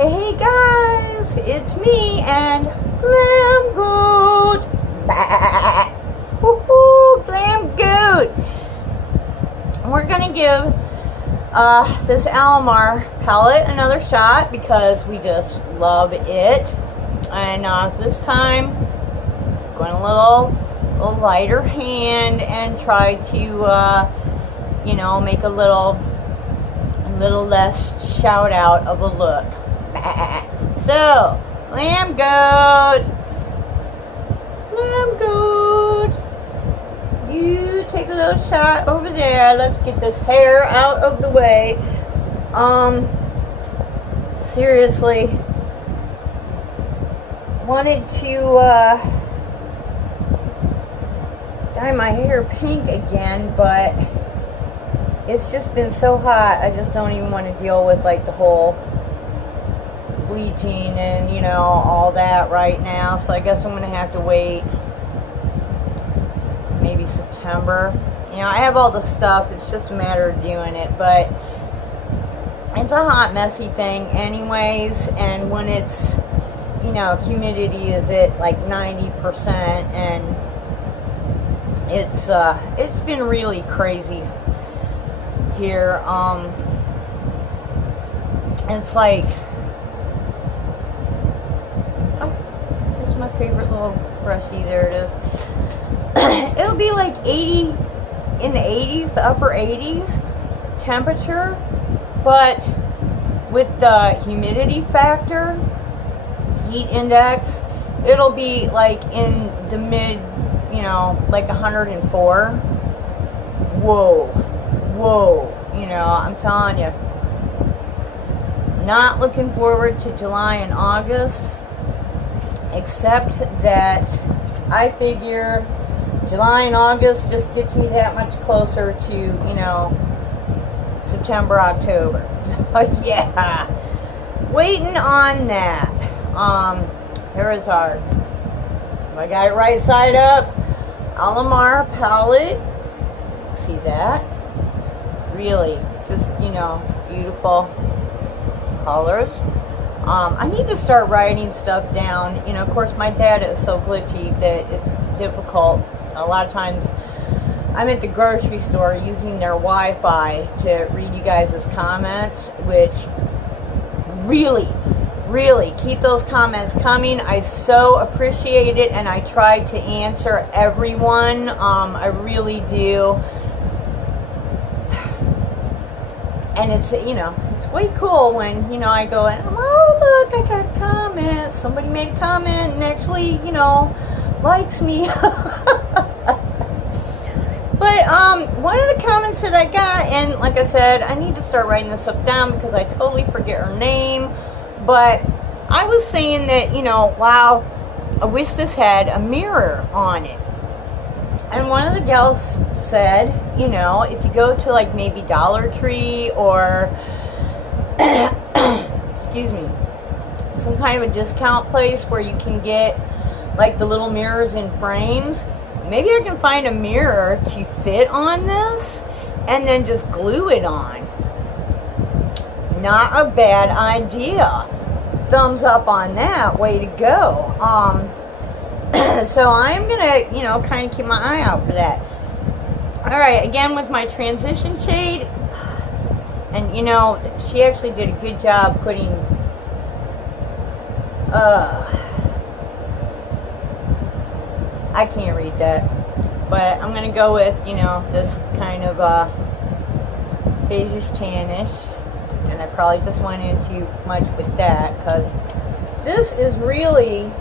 Hey guys, it's me and Glam Good. Woohoo, Glam Good. We're gonna give this Alamar palette another shot because we just love it. And this time, going a little lighter hand and try to, you know, make a little less shout out of a look. So, Glam Goat, you take a little shot over there. Let's get this hair out of the way. Seriously, wanted to dye my hair pink again, but it's just been so hot. I just don't even want to deal with like the whole bleaching and, you know, all that right now. So I guess I'm going to have to wait maybe September. You know, I have all the stuff. It's just a matter of doing it. But it's a hot, messy thing anyways. And when it's, you know, humidity is at like 90% and it's been really crazy here. It's like, my favorite little brushy, there it is. It'll be like 80 in the 80s, the upper 80s temperature, but with the humidity factor, heat index, it'll be like in the mid, you know, like 104. Whoa, you know, I'm telling you, not looking forward to July and August. Except that I figure July and August just gets me that much closer to, you know, September, October. Yeah. Waiting on that. Here is our, I got it right side up, Alamar palette. See that? Really, just, you know, beautiful colors. I need to start writing stuff down. You know, of course, my data is so glitchy that it's difficult. A lot of times, I'm at the grocery store using their Wi-Fi to read you guys' comments, which really keep those comments coming. I so appreciate it, and I try to answer everyone. I really do. And it's, you know, it's way cool when, you know, I go and, oh, look, I got a comment. Somebody made a comment and actually, you know, likes me. But one of the comments that I got, and like I said, I need to start writing this stuff down because I totally forget her name. But I was saying that, you know, wow, I wish this had a mirror on it. And one of the gals said, you know, if you go to like maybe Dollar Tree or excuse me, some kind of a discount place where you can get like the little mirrors in frames, maybe I can find a mirror to fit on this and then just glue it on. Not a bad idea. Thumbs up on that. Way to go. So I'm gonna, you know, kind of keep my eye out for that. Alright, again with my transition shade, and you know, she actually did a good job putting, I can't read that, but I'm gonna go with, you know, this kind of, beigeish tannish, and I probably just went in too much with that, because this is really,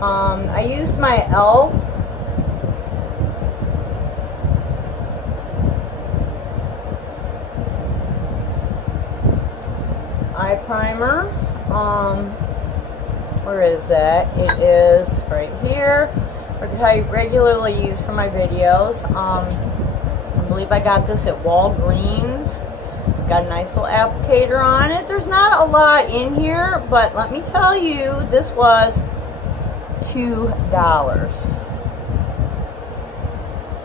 I used my e.l.f. eye primer. Where is that? It is right here, which I regularly use for my videos. I believe I got this at Walgreens. Got a nice little applicator on it. There's not a lot in here, but let me tell you, this was $2.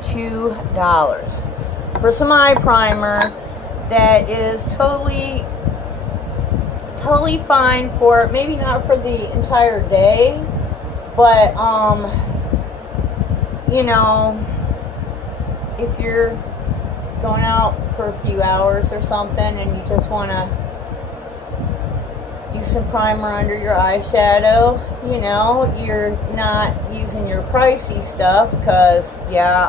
$2 for some eye primer that is totally totally fine for, maybe not for the entire day, but, you know, if you're going out for a few hours or something and you just want to use some primer under your eyeshadow, you know, you're not using your pricey stuff, because, yeah,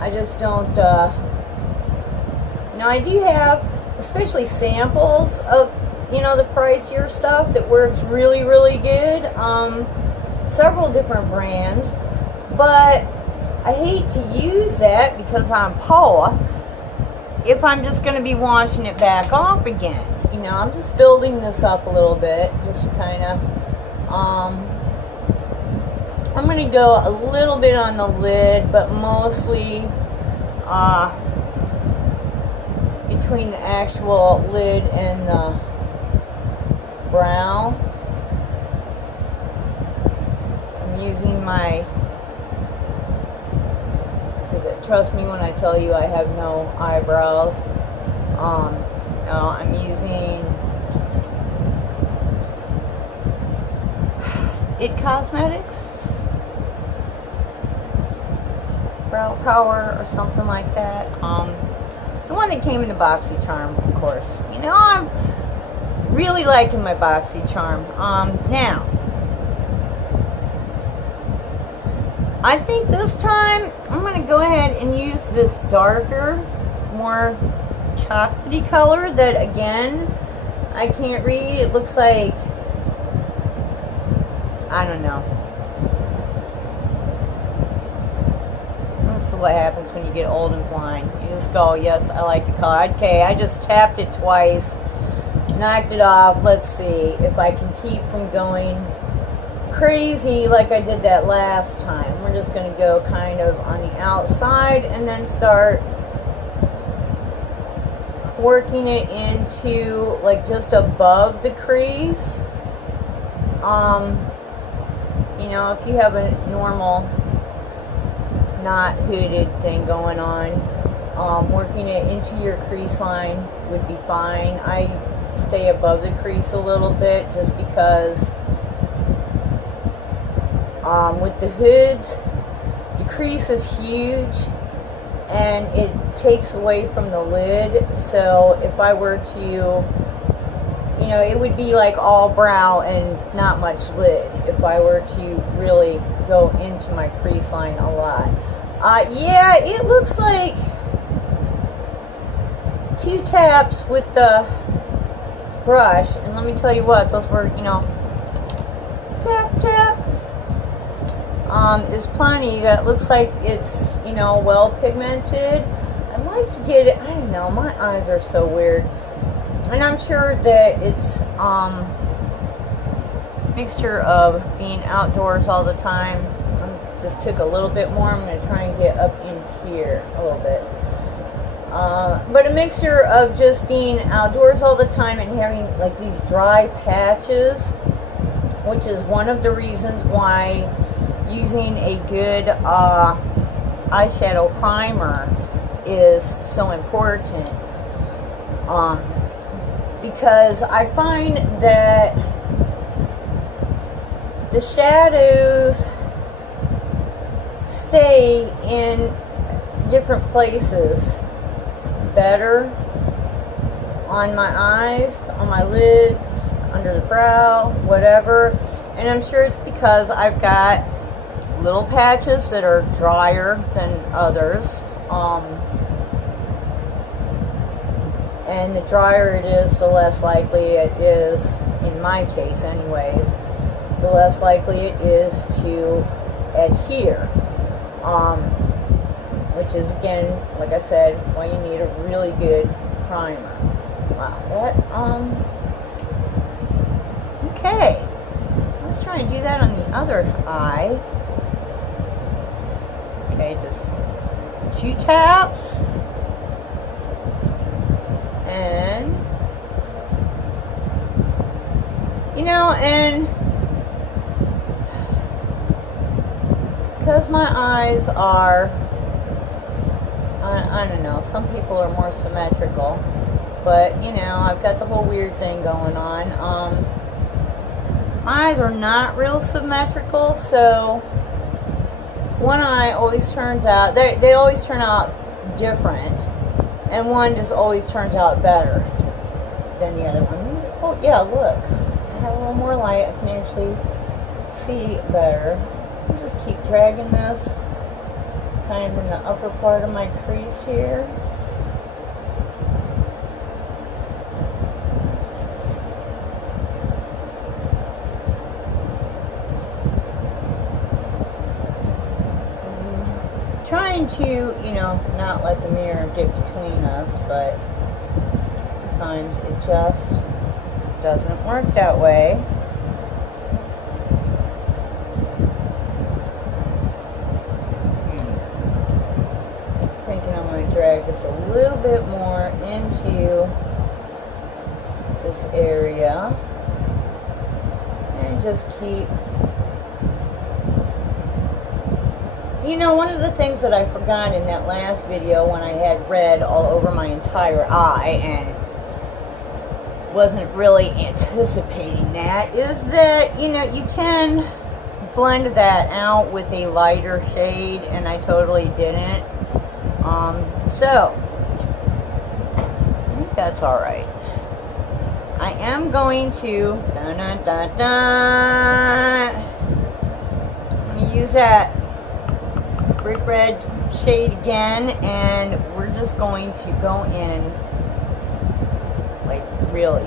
I just don't, you know, I do have, especially samples of, you know, the pricier stuff that works really, really good, several different brands, but I hate to use that because I'm poor if I'm just going to be washing it back off again. You know, I'm just building this up a little bit, just kind of, I'm going to go a little bit on the lid, but mostly between the actual lid and the brow. I'm using my, trust me when I tell you I have no eyebrows. No, I'm using It Cosmetics Brow Power or something like that. The one that came in the Boxy Charm, of course. You know, I'm really liking my Boxy Charm. Now, I think this time I'm going to go ahead and use this darker, more chocolatey color that, again, I can't read. It looks like, I don't know. This is what happens when you get old and blind. You just go, yes, I like the color. Okay, I just tapped it twice, knocked it off. Let's see if I can keep from going crazy like I did that last time. We're just going to go kind of on the outside and then start working it into like just above the crease. You know, if you have a normal not hooded thing going on, working it into your crease line would be fine. I stay above the crease a little bit just because with the hoods, the crease is huge and it takes away from the lid. So if I were to, you know, it would be like all brow and not much lid if I were to really go into my crease line a lot. Yeah, it looks like 2 taps with the brush, and let me tell you what, those were, you know, tap, tap, is plenty. That looks like it's, you know, well pigmented. I'd like to get it, I don't know, my eyes are so weird. And I'm sure that it's mixture of being outdoors all the time. Just took a little bit more. I'm going to try and get up in here a little bit. But a mixture of just being outdoors all the time and having like these dry patches, which is one of the reasons why using a good eyeshadow primer is so important. Because I find that the shadows stay in different places better on my eyes, on my lids, under the brow, whatever. And I'm sure it's because I've got little patches that are drier than others. And the drier it is, the less likely it is, in my case anyways, the less likely it is to adhere. Which is, again, like I said, why you need a really good primer. Wow, that, okay. Let's try and do that on the other eye. Okay, just 2 taps. And, you know, and because my eyes are, I don't know, some people are more symmetrical. but you know, I've got the whole weird thing going on. My eyes are not real symmetrical, so one eye always turns out, they always turn out different, and one just always turns out better than the other one. Oh yeah, look, I have a little more light, I can actually see better. I'll just keep dragging this kind of in the upper part of my crease here. Trying to, you know, not let the mirror get between us, but sometimes it just doesn't work that way. Thinking I'm going to drag this a little bit more into this area and just keep. You know, one of the things that I forgot in that last video when I had red all over my entire eye and wasn't really anticipating that is that, you know, you can blend that out with a lighter shade, and I totally didn't. So I think that's alright. I am going to I'm going to use that brick red shade again, and we're just going to go in like really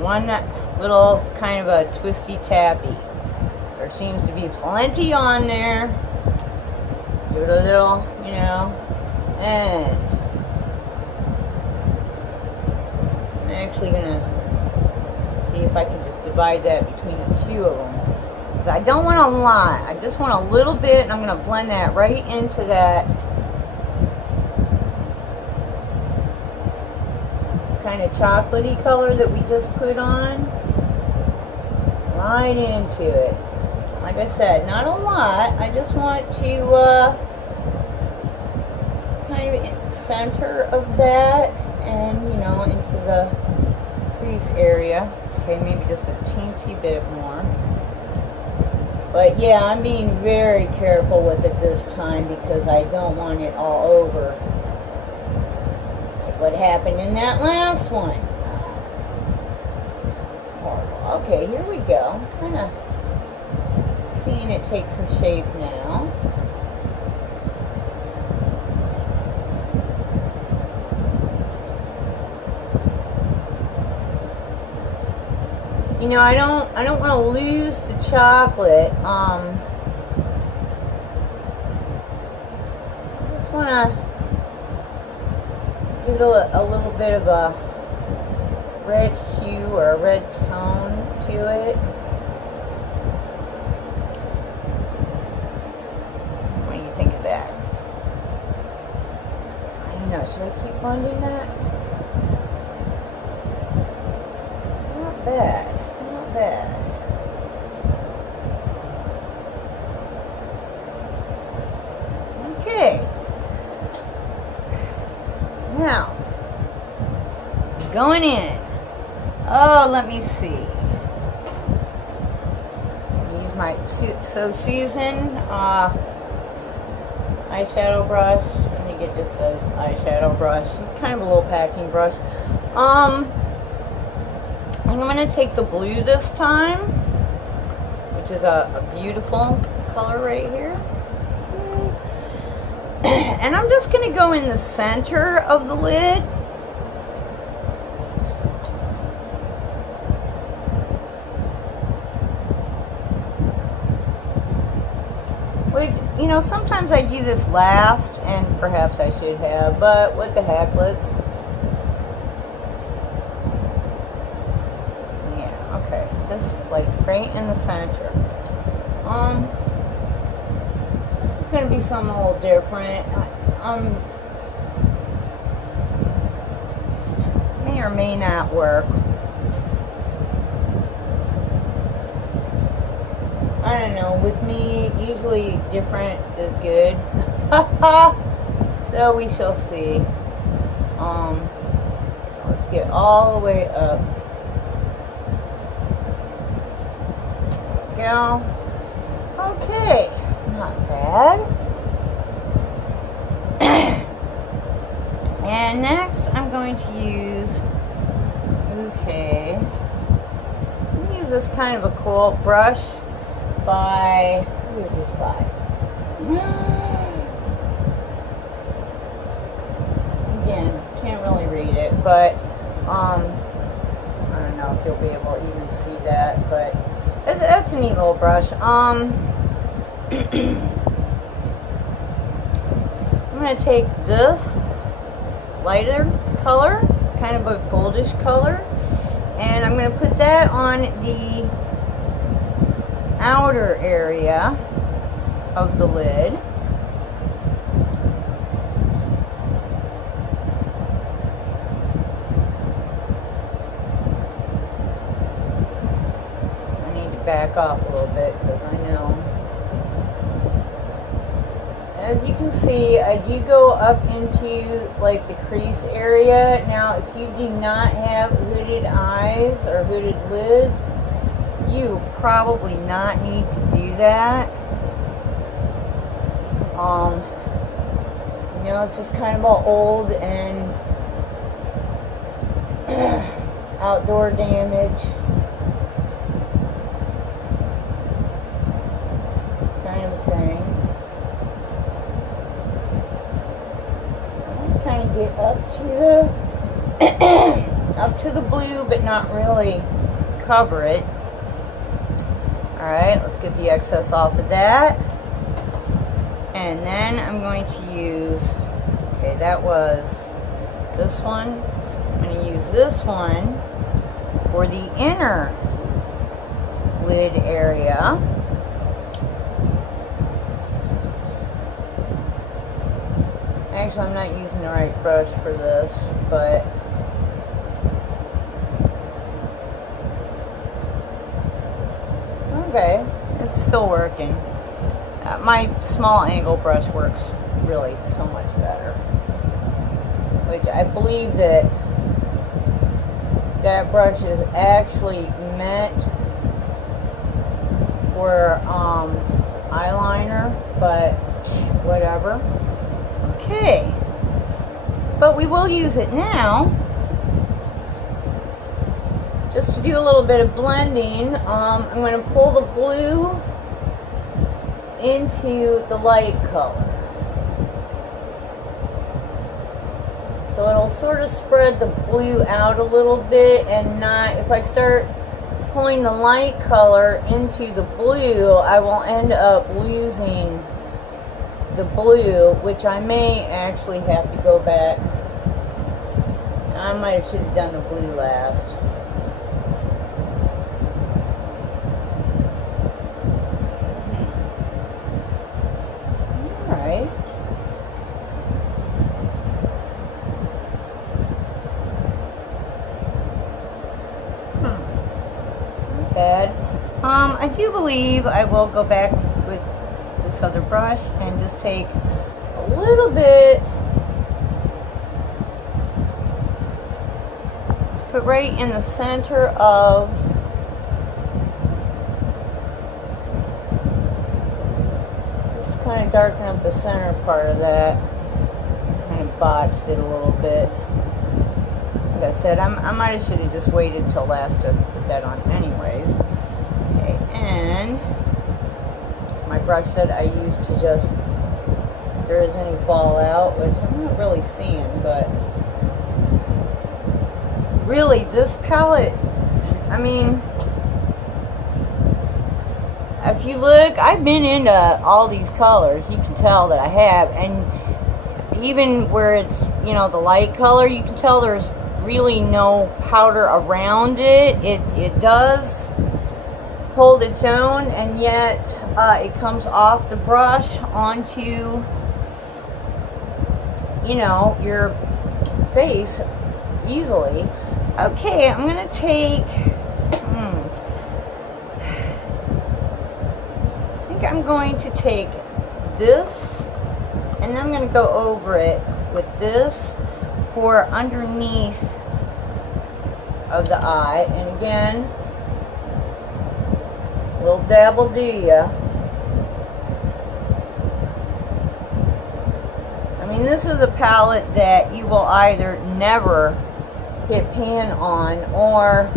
one little kind of a twisty tappy. There seems to be plenty on there. Give it a little, you know, and I'm actually gonna see if I can just divide that between the two of them. Because I don't want a lot. I just want a little bit, and I'm going to blend that right into that kind of chocolatey color that we just put on. Right into it. Like I said, not a lot. I just want to kind of in the center of that and, you know, into the crease area. Okay, maybe just a teensy bit more. But yeah, I'm being very careful with it this time because I don't want it all over. Like what happened in that last one. Horrible. Okay, here we go. Kind of seeing it take some shape now. You know, I don't want to lose the chocolate. I just want to give it a little bit of a red hue or a red tone to it. What do you think of that? I don't know. Should I keep blending that? Not bad. Bad. Okay. Now, going in. Oh, let me see. Use my So Susan eyeshadow brush. I think it just says eyeshadow brush. It's kind of a little packing brush. I'm going to take the blue this time, which is a beautiful color right here. And I'm just going to go in the center of the lid. Which, you know, sometimes I do this last, and perhaps I should have, but what the heck, let's... Okay, just like right in the center. This is going to be something a little different. May or may not work. I I don't know, with me, usually different is good. So we shall see. Let's get all the way up. There we go. Okay, not bad. And next I'm going to use, okay, I'm going to use this kind of a cool brush by, who is this by? Again, can't really read it, but I don't know if you'll be able to even see that, but that's a neat little brush. I'm going to take this lighter color, kind of a goldish color, and I'm going to put that on the outer area of the lid. I need to back off a little bit because I know. As you can see, I do go up into like the crease area. Now, if you do not have hooded eyes or hooded lids, you probably not need to do that. You know, it's just kind of all old and outdoor damage kind of a thing. Kind of get up to the up to the blue, but not really cover it. All right, let's get the excess off of that, and then I'm going to use, okay, that was this one. I'm going to use this one for the inner lid area. Actually, I'm not using the right brush for this, but okay, it's still working. My small angle brush works really so much better, which I believe that that brush is actually meant for eyeliner, but whatever. Okay, but we will use it now just to do a little bit of blending. I'm going to pull the blue into the light color, so it'll sort of spread the blue out a little bit, and not, if I start pulling the light color into the blue, I will end up losing the blue, which I may actually have to go back. I might have should have done the blue last. All right. Not bad. I do believe I will go back with this other brush and just take a little bit, just put right in the center of just kind of darken up the center part of that. Kind of botched it a little bit. Like I said, I might have should have just waited till last to put that on anyways. Okay, and my brush that I use to just, if there is any fallout, which I'm not really seeing, but really this palette, I mean, if you look, I've been into all these colors, you can tell that I have, and even where it's, you know, the light color, you can tell there's really no powder around it. It does hold its own, and yet it comes off the brush onto, you know, your face easily. Okay, I'm gonna take think I'm going to take this and I'm going to go over it with this for underneath of the eye. And again, little dabble do ya. I mean, this is a palette that you will either never hit pan on, or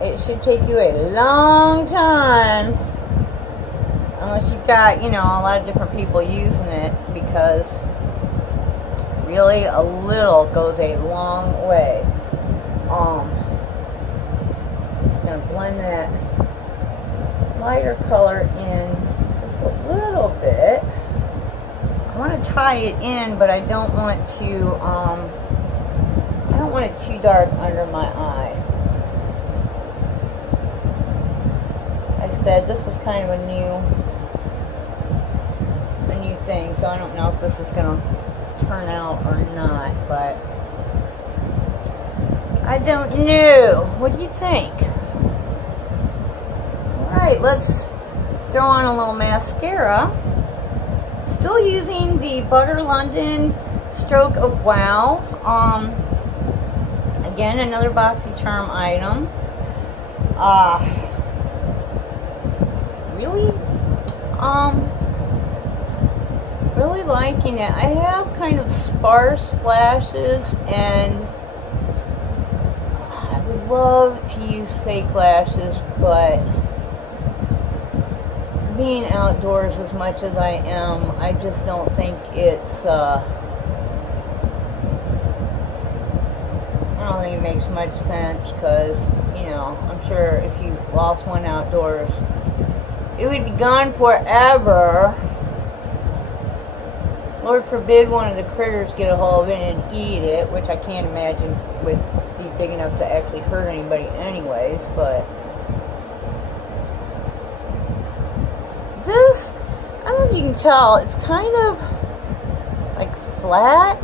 it should take you a long time, unless you've got, you know, a lot of different people using it, because really a little goes a long way. Just gonna blend that lighter color in just a little bit. I want to tie it in, but I don't want to, I don't want it too dark under my eye. I said this is kind of a new thing, so I don't know if this is going to turn out or not, but I don't know. What do you think? Alright, let's throw on a little mascara. Still using the Butter London Stroke of Wow. Again, another Boxy Charm item. Really liking it. I have kind of sparse lashes, and I would love to use fake lashes, but being outdoors as much as I am, I just don't think it's, I don't think it makes much sense, because, you know, I'm sure if you lost one outdoors, it would be gone forever. Lord forbid one of the critters get a hold of it and eat it, which I can't imagine would be big enough to actually hurt anybody anyways, but this, I don't know if you can tell, it's kind of like flat,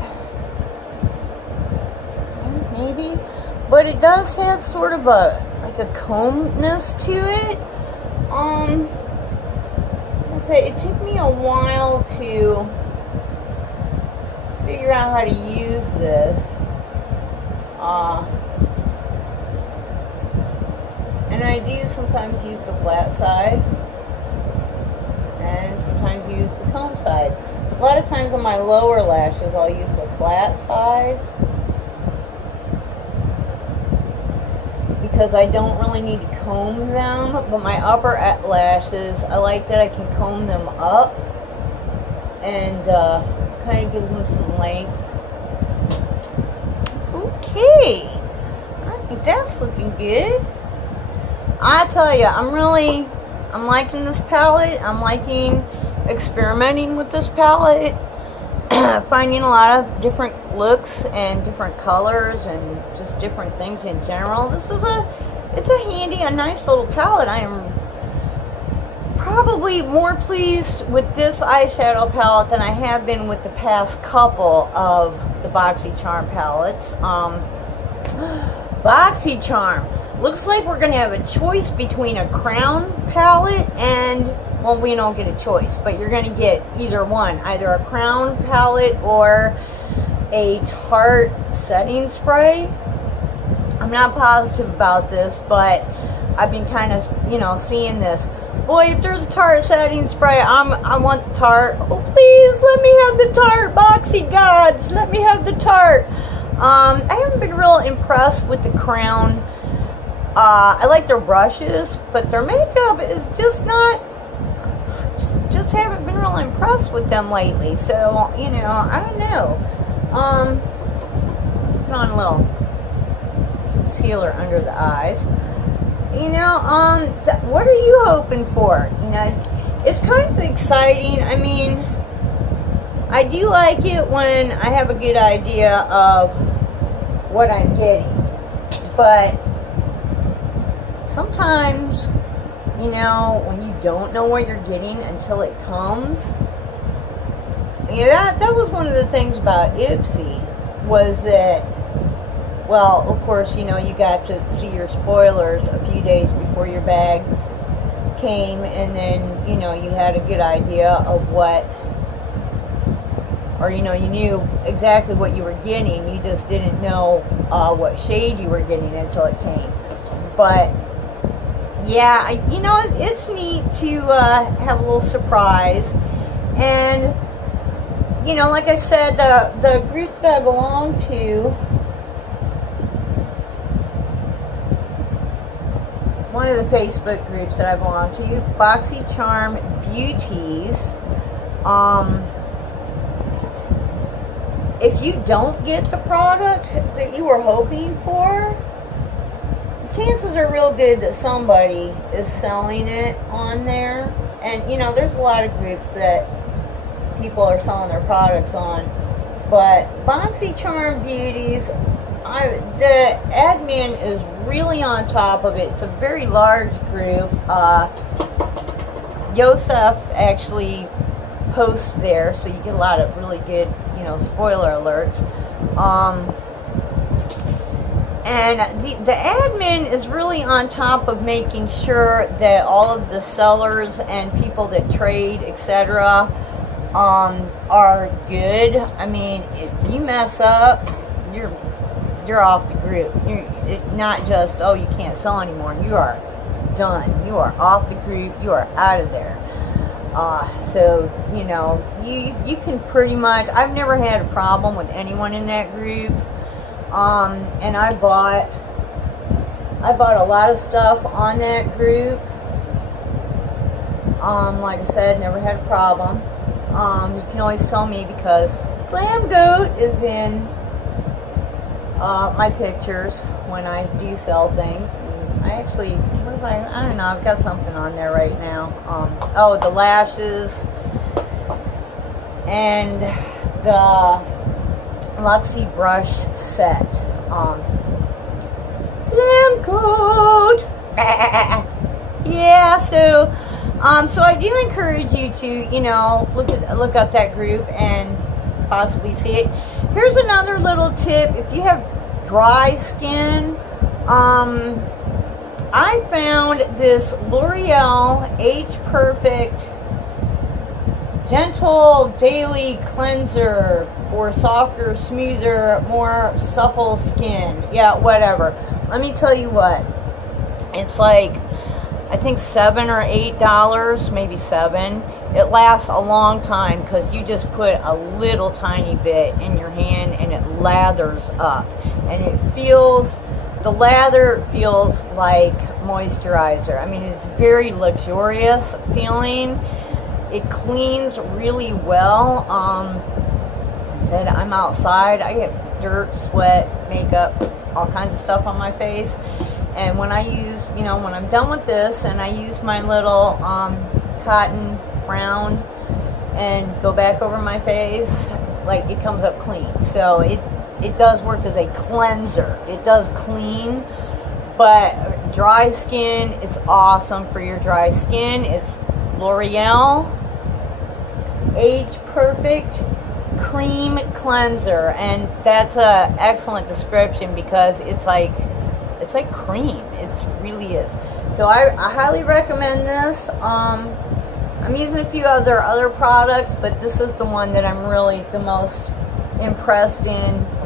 maybe, but it does have sort of a, like a combness to it. I'd say it took me a while to figure out how to use this. And I do sometimes use the flat side, and sometimes use the comb side. A lot of times on my lower lashes, I'll use the flat side, because I don't really need to comb them, but my upper lashes, I like that I can comb them up, and kind of gives them some length. Okay, I think that's looking good. I tell you, I'm liking this palette. I'm liking experimenting with this palette, finding a lot of different looks and different colors and just different things in general. This is it's a handy, a nice little palette. I am probably more pleased with this eyeshadow palette than I have been with the past couple of the Boxy Charm palettes. Boxy Charm. Looks like we're going to have a choice between a crown palette and, well, we don't get a choice, but you're going to get either one. Either a crown palette or a Tarte setting spray. I'm not positive about this, but I've been kind of, you know, seeing this. Boy, if there's a Tarte setting spray, I want the Tarte. Oh, please, let me have the Tarte. Boxy gods, let me have the Tarte. I haven't been real impressed with the crown. I like their brushes, but their makeup is just not, just haven't been real impressed with them lately. So, you know, I don't know. Put on a little concealer under the eyes. You know, what are you hoping for? You know, it's kind of exciting. I mean, I do like it when I have a good idea of what I'm getting, but sometimes, you know, when you don't know what you're getting until it comes, you know, that was one of the things about Ipsy, was that, well, of course, you know, you got to see your spoilers a few days before your bag came, and then, you know, you had a good idea of what, or, you know, you knew exactly what you were getting. You just didn't know what shade you were getting until it came. But yeah, you know, it's neat to have a little surprise. And, you know, like I said, the group that I belong to, one of the Facebook groups that I belong to, Boxy Charm Beauties, if you don't get the product that you were hoping for, chances are real good that somebody is selling it on there. And, you know, there's a lot of groups that people are selling their products on. But Boxy Charm Beauties, the admin is really on top of it. It's a very large group. Yosef actually posts there, so you get a lot of really good, you know, spoiler alerts. And the admin is really on top of making sure that all of the sellers and people that trade, etc., are good. I mean, if you mess up, you're off the group. It's not just, oh, you can't sell anymore. You are done. You are off the group. You are out of there. So, you know, you can pretty much, I've never had a problem with anyone in that group. And I bought a lot of stuff on that group. Like I said, never had a problem. You can always tell me because Glam Goat is in my pictures when I do sell things. And I actually, I don't know, I've got something on there right now. Oh, the lashes and the Luxie brush set. Glam Goat. Yeah, so I do encourage you to, you know, look up that group and possibly see it. Here's another little tip. If you have dry skin, I found this L'Oreal Age Perfect Gentle Daily Cleanser for softer, smoother, more supple skin. Yeah, whatever. Let me tell you what. It's like, I think $7 or $8, maybe $7. It lasts a long time because you just put a little tiny bit in your hand and it lathers up. And it feels, the lather feels like moisturizer. I mean, it's very luxurious feeling. It cleans really well. I said I'm outside. I get dirt, sweat, makeup, all kinds of stuff on my face. And when I use, you know, when I'm done with this and I use my little cotton round and go back over my face, like, it comes up clean. So it does work as a cleanser. It does clean, but dry skin, it's awesome for your dry skin. It's L'Oreal Age Perfect Cream Cleanser, and that's a excellent description because it's like cream. It really is. So I highly recommend this. I'm using a few other products, but this is the one that I'm really the most impressed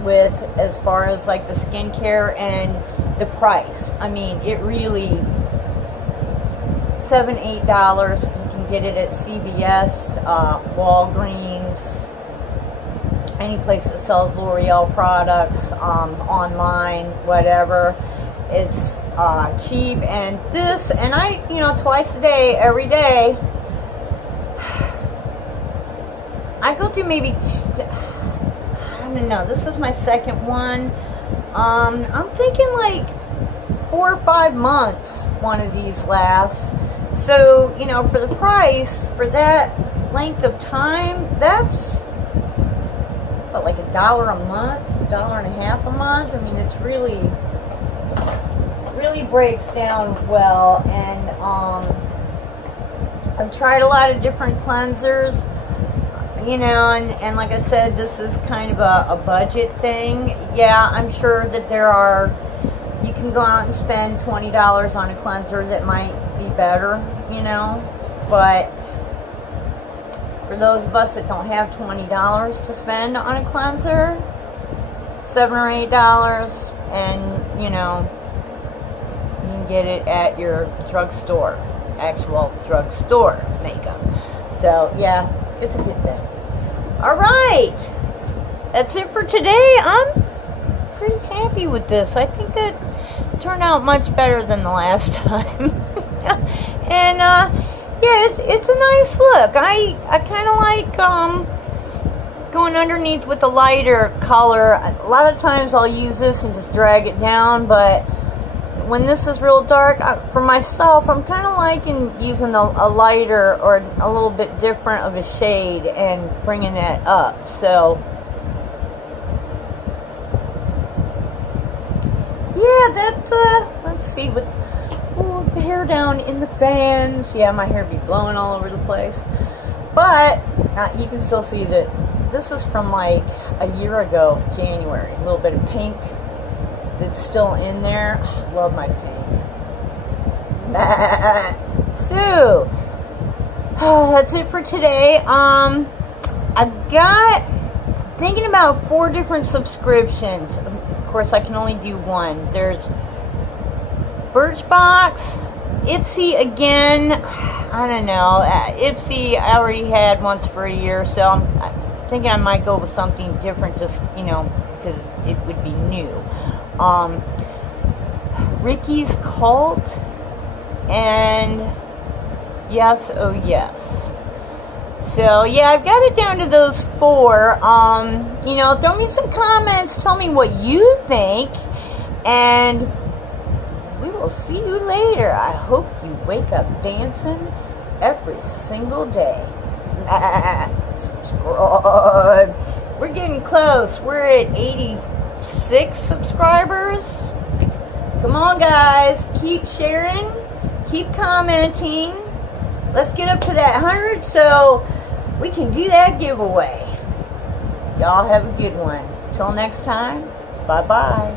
with as far as like the skincare and the price. I mean, it really, $7, $8. You can get it at CVS, Walgreens, any place that sells L'Oreal products, online, whatever. It's cheap. And this, and I, you know, twice a day, every day, I go through maybe I don't know, this is my second one. I'm thinking like 4 or 5 months one of these lasts. So, you know, for the price, for that length of time, that's what, like $1 a month, $1.50 a month. I mean, it's really breaks down well. And I've tried a lot of different cleansers, you know, and like I said, this is kind of a budget thing. Yeah, I'm sure that there are You can go out and spend $20 on a cleanser that might be better, you know, but for those of us that don't have $20 to spend on a cleanser, $7 or $8, and you know, you can get it at your drugstore, actual drugstore makeup. So yeah, it's a good thing. All right, that's it for today. I'm pretty happy with this. I think that turned out much better than the last time. And yeah, it's a nice look. I kind of like going underneath with a lighter color. A lot of times I'll use this and just drag it down, but when this is real dark, for myself, I'm kind of liking using a lighter or a little bit different of a shade and bringing that up. So yeah, that's let's see, with the hair down in the fans. Yeah, my hair be blowing all over the place, but you can still see that this is from like a year ago, January. A little bit of pink that's still in there. Love my pink. So that's it for today. I've got thinking about 4 different subscriptions. Of course, I can only do one. There's Birchbox, Ipsy again. I don't know. Ipsy I already had once for a year, so I'm thinking I might go with something different, just, you know, because it would be new. Ricky's Cult, and Yes Oh Yes. So yeah, I've got it down to those 4. You know, throw me some comments, tell me what you think, and we will see you later. I hope you wake up dancing every single day. Subscribe. We're getting close. We're at 86 subscribers. Come on, guys. Keep sharing. Keep commenting. Let's get up to that 100 so we can do that giveaway. Y'all have a good one. Till next time, bye-bye.